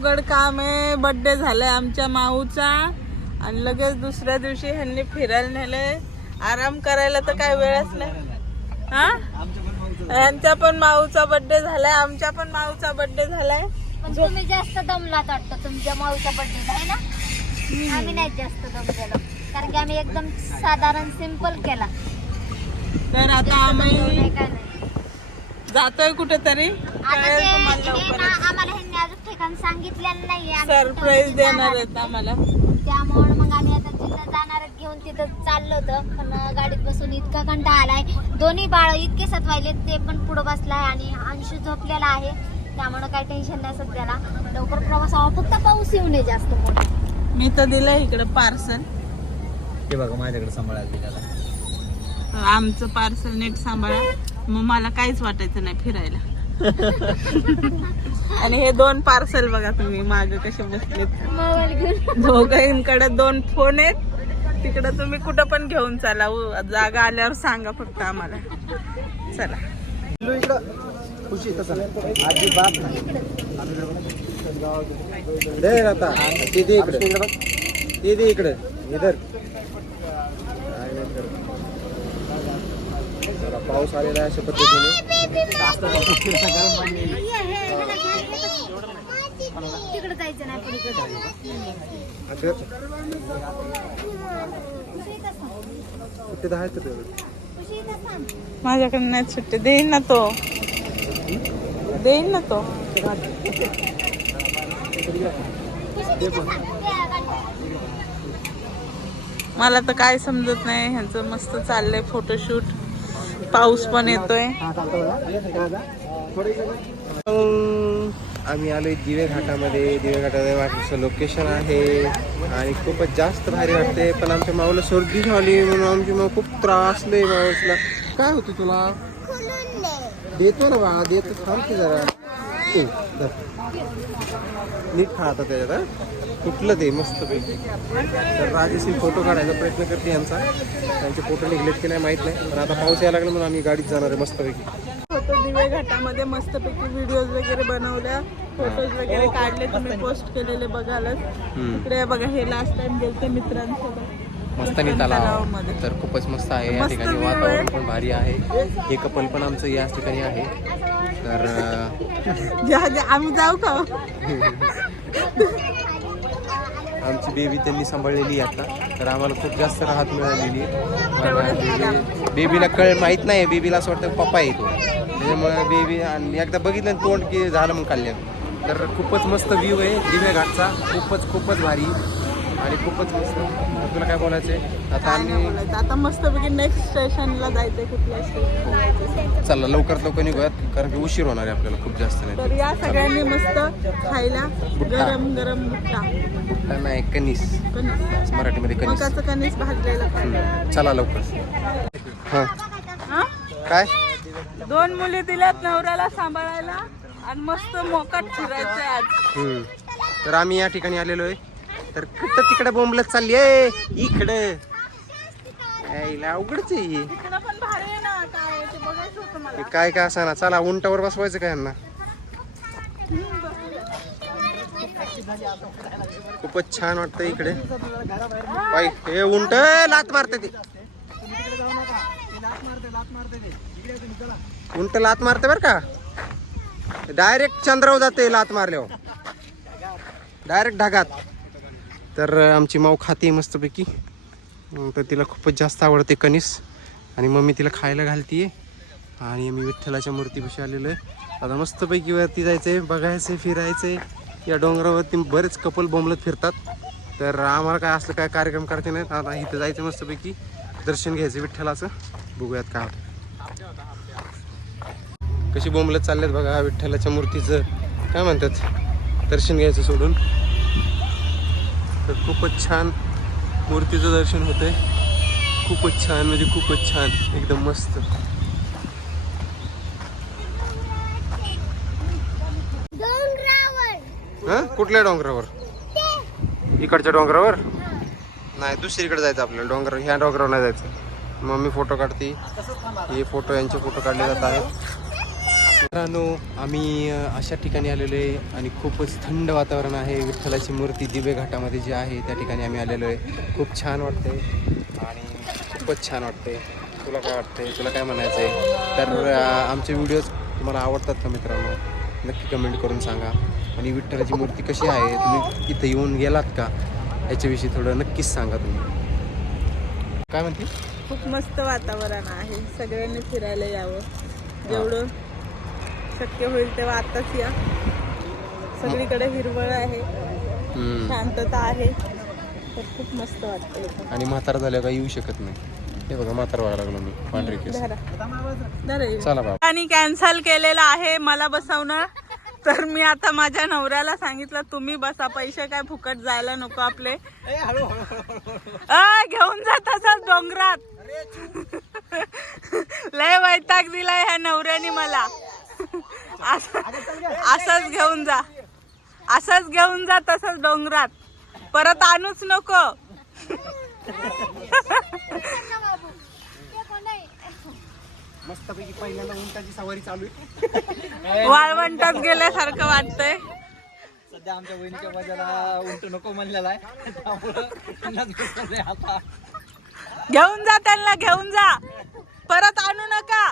अवघड काम आहे. बर्थडे झालाय आमच्या माऊचा. आणि लगेच दुसऱ्या दिवशी ह्यांनी फिरायला नेले आराम करायला तर काय वेळच नाही. हा? यांच्या पण माऊचा बर्थडे झालाय. आमच्या पण माऊचा बर्थडे झालाय. पण तुम्ही जास्त दमलात वाटतं तुमच्या माऊचा बर्थडे आहे ना? आम्ही नाही जास्त दमलेलो. कारण की आम्ही एकदम साधारण सिंपल केला. तर आता आम्ही जातोय कुठेतरी. ते हे सांगितलेलं नाहीये. सरप्राईज तिथं देणार आहेत. आम्हाला. त्यामुळे मग आम्ही आता जिथं जाणार घेऊन तिथं चाललो होतं. पण गाडीत बसून इतका कंटाळा आलाय. दोन्ही बाळ इतके सतवायले ते पण पुढे बसलाय आणि अंशू झोपलेला आहे. त्यामुळे काही टेन्शन नाही सध्याला. लवकर प्रवास हवा फक्त पाऊस येऊ नये जास्त मोठा. मी तर दिलंय इकडे पार्सल हे बघा माझ्याकडे सांभाळायला दिलेला आमचं पार्सल नीट सांभाळा. मग मला काहीच वाटायचं नाही फिरायला. आणि हे दोन पार्सल बघा तुम्ही मागे कसे बसलेत. दोघांकडे दोन फोन आहेत. तिकडे तुम्ही कुठं पण घेऊन चाला. उ- जागा आल्यावर सांगा फक्त आम्हाला. चला. खुशी तसं अजिबात नाही. दे आता ते दे इकडे. ते दे इकडे इधर काय नाही करत. जरा पाऊस आलेला आहे अशा पद्धतीने. जायचं नाही माझ्याकडे नाही सुट्टी. देईन ना तो. देईन ना तो. मला तर काय समजत नाही. ह्यांचं मस्त चाललंय फोटोशूट पाऊस पण येतोय. आम्ही आलोय दिवे घाटामध्ये. दिवे घाटामध्ये वाटचं लोकेशन आहे. आणि खूपच जास्त भारी वाटते पण आमच्या माऊला सर्दी झाली म्हणून आमची माऊ खूप त्रासले माऊसला. काय होतं तुला? देतो ना बा. देतो. थांब की जरा. नीट खा आता त्याच्यात? कुठलं ते मस्त पैकी तर राजेशी फोटो काढायचा प्रयत्न करते यांचा. त्यांचे फोटो निघलेत की नाही माहीत नाही. पण आता पाऊस यायला लागला म्हणून आम्ही गाडीत जाणार आहे मस्तपैकी. फोटो दिवे घाटामध्ये मस्तपैकी व्हिडिओज वगैरे बनवल्या. फोटोज वगैरे काढले. तुम्ही पोस्ट केलेले बघालच इकडे बघा हे लास्ट टाइम गेलते मित्रांसोबत. मस्तानी तलाव. तर खूपच मस्त आहे. या मस्त ठिकाणी. वातावरण पण भारी आहे. हे कपल पण आमचं याच ठिकाणी आहे. तर आम्ही जाऊ का? आमची बेबी त्यांनी सांभाळलेली आहे आता. तर आम्हाला खूप जास्त राहत मिळालेली आहे. बेबीला कळ माहीत नाही बेबीला असं वाटतं पप्पा आहे तो. त्याच्यामुळे बेबी आणि एकदा बघितलं तोंड की झालं मग कल्याण तर खूपच मस्त व्ह्यू आहे दिव्या घाटचा खूपच खूपच भारी. आणि खूपच मस्त. तुला काय बोलायचं आहे आता आम्ही बोलायचं. आता मस्तपैकी नेक्स्ट स्टेशनला जायचंय कुठल्या स्टेशनला चला लवकरात लवकर निघूयात कारण की उशीर होणार आहे आपल्याला खूप जास्त नाही. तर या सगळ्यांनी मस्त खायला गरम गरम बुट्टा बुट्टा नाही कणीस. कणीस. मराठीमध्ये कणीस. मकाचं कणीस भाजलेलं खायला. चला लवकर. हां. हा? काय? दोन मुली दिल्यात नवऱ्याला सांभाळायला आणि मस्त मोकाट फिरायचंय आज. हम्म. तर आम्ही या ठिकाणी आलेलो आहे. तर कुठं तिकडे बोंबलत चालली आहे? इकडं. यायला अवघडच आहे ही. काय काय असा ना चला उंटावर बसवायचं काय यांना? खूपच छान वाटतं इकडे. बाई हे उंट लात मारते ते. उंट लात मारते बर का? डायरेक्ट चंद्रावर जाते लात मारल्यावर. डायरेक्ट ढगात. तर आमची माऊ खाते मस्तपैकी. तर तिला खूपच जास्त आवडते कणीस. आणि मम्मी तिला खायला घालतीये. आणि आम्ही विठ्ठलाच्या मूर्तीपाशी आलेलो आहे. आता मस्तपैकी वरती जायचं आहे बघायचं आहे फिरायचं आहे या डोंगरावरती बरेच कपल बोंबलत फिरतात. तर आम्हाला काय असलं काय कार्यक्रम करते नाहीत आता इथं जायचं मस्तपैकी. दर्शन घ्यायचं विठ्ठलाचं. बघूयात काय होतं. कशी बोंबलत चालल्यात बघा विठ्ठलाच्या मूर्तीचं. काय म्हणतात? दर्शन घ्यायचं सोडून. तर खूपच छान मूर्तीचं दर्शन होतंय. खूपच छान म्हणजे खूपच छान. एकदम मस्त. हा? कुठल्या डोंगरावर? इकडच्या डोंगरावर? नाही दुसरीकडे जायचं आपल्याला. डोंगर ह्या डोंगरावर नाही जायचं. मम्मी फोटो काढते. हे फोटो यांचे फोटो काढले जात आहेत. मित्रांनो आम्ही अशा ठिकाणी आलेलो आहे आणि खूपच थंड वातावरण आहे. विठ्ठलाची मूर्ती दिवे घाटामध्ये जी आहे त्या ठिकाणी आम्ही आलेलो आहे. खूप छान वाटते आणि खूपच छान वाटते तुला काय वाटते तुला काय म्हणायचं आहे तर आमचे व्हिडिओज तुम्हाला आवडतात का मित्रांनो? नक्की कमेंट करून सांगा. आणि विठ्ठलाची मूर्ती कशी आहे? तुम्ही इथं येऊन गेलात का? याच्याविषयी थोडं नक्कीच सांगा तुम्ही. काय म्हणते? खूप मस्त वातावरण आहे. सगळ्यांनी फिरायला यावं. जेवढं शक्य होईल तेव्हा आताच या. सगळीकडे हिरवळ आहे. शांतता आहे. तर खूप मस्त वाटतं. आणि म्हातारा झाल्यावर काही येऊ शकत नाही. हे बघा म्हातारा व्हायला लागलो मी. पांढरे केस. चला बाबा. आणि कॅन्सल केलेला आहे मला बसवणं. तर मी आता माझ्या नवऱ्याला सांगितलं तुम्ही बसा पैसे काय फुकट जायला नको आपले. घेऊन जा तसंच डोंगरात. लय वैताग दिलाय ह्या नवऱ्याने मला. असंच घेऊन जा. असंच घेऊन जा तसंच डोंगरात. परत आणूच नको. मस्तपैकी पहिल्यांदा उंटाची सवारी चालू आहे. वाळवंटात गेल्यासारखं वाटतंय. सध्या आमच्या वहिनीच्या बाजाला उंट नको म्हणलेला आहे. त्यामुळं आता. घेऊन जा त्यांना घेऊन जा. परत आणू नका.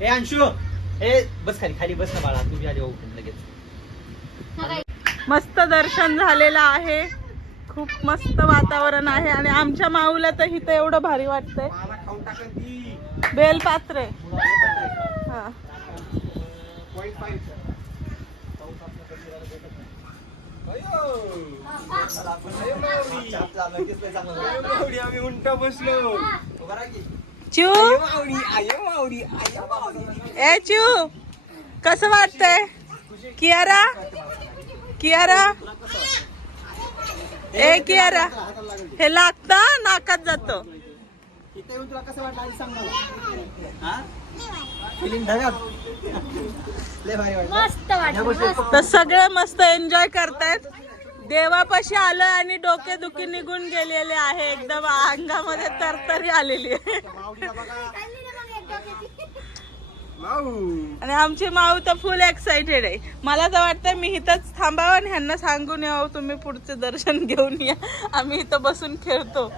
हे अंशू! हे बस खाली खाली बस ना बाळा तुम्ही आधी उठून लगेच. मस्त दर्शन झालेलं आहे. खूप मस्त वातावरण आहे आणि आमच्या माऊला तर इथं एवढं भारी वाटतंय. बेलपात्रे हा. आम्ही उंट बसलो. चिऊ ए चिऊ कसं वाटतंय? कियारा? कियारा? ए कियारा हे लागतं नाकात जातं. इथे येऊन तुला कसं वाटलं आधी सांग मला. हा? फिलिंग ढगात? लय भारी वाटलं. मस्त वाटलं मस्त. तर सगळे मस्त एन्जॉय करतायत. देवापाशी आलं आणि डोकेदुखी निघून गेलेले आहे. एकदम अंगामध्ये तरतरी आलेली आहे. आणि आमची माऊ तर फुल एक्साइटेड आहे. मला तर वाटतं मी इथंच थांबावं आणि ह्यांना सांगून यावं तुम्ही पुढचे दर्शन घेऊन या. आम्ही इथं बसून खेळतो.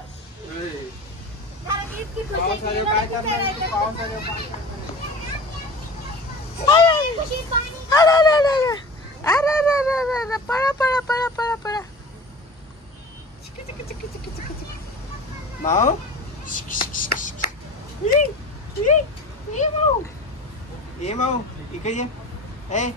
माव ये माव इकडे ये ए